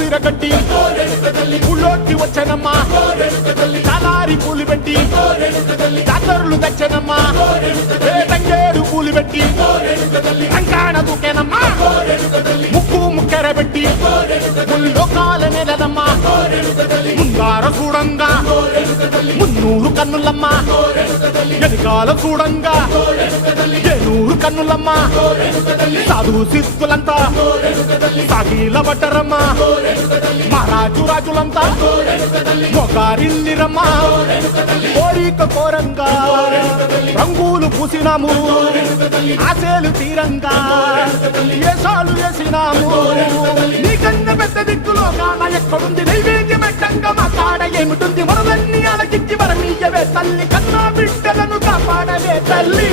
సీర కట్టి ఊళ్ళోకి వచ్చనమ్మా తలారి పూలు పెట్టి జాతరులు తెచ్చనమ్మా తంగేడు పూలు పెట్టి కంకాణ దూకేనమ్మా ముక్కు ముక్కెర పెట్టి ముల్లోకాల నెలనమ్మా ముందార చూడంగా మున్నూరు కన్నులమ్మా వెనకాల చూడంగా ఏనూరు కన్నులమ్మా సాధు శిస్తులంతా సాగిల పడ్డరమ్మా మహారాజు రాజులంతా మొగారిల్లిరమ్మా కోరిక కోరంగా రంగులు పూసినాము ఆశలు తీరంగా ఏసాలు వేసినాము నీకన్నా పెద్ద దిక్కులో కాన ఎక్కడుంది నైవేద్యం ఎట్టంగా మా కాడ ఏమిటుంది మనలన్నీ అలకిచ్చి వరమీయవే తల్లి కన్నా బిడ్డలను కాపాడవే తల్లి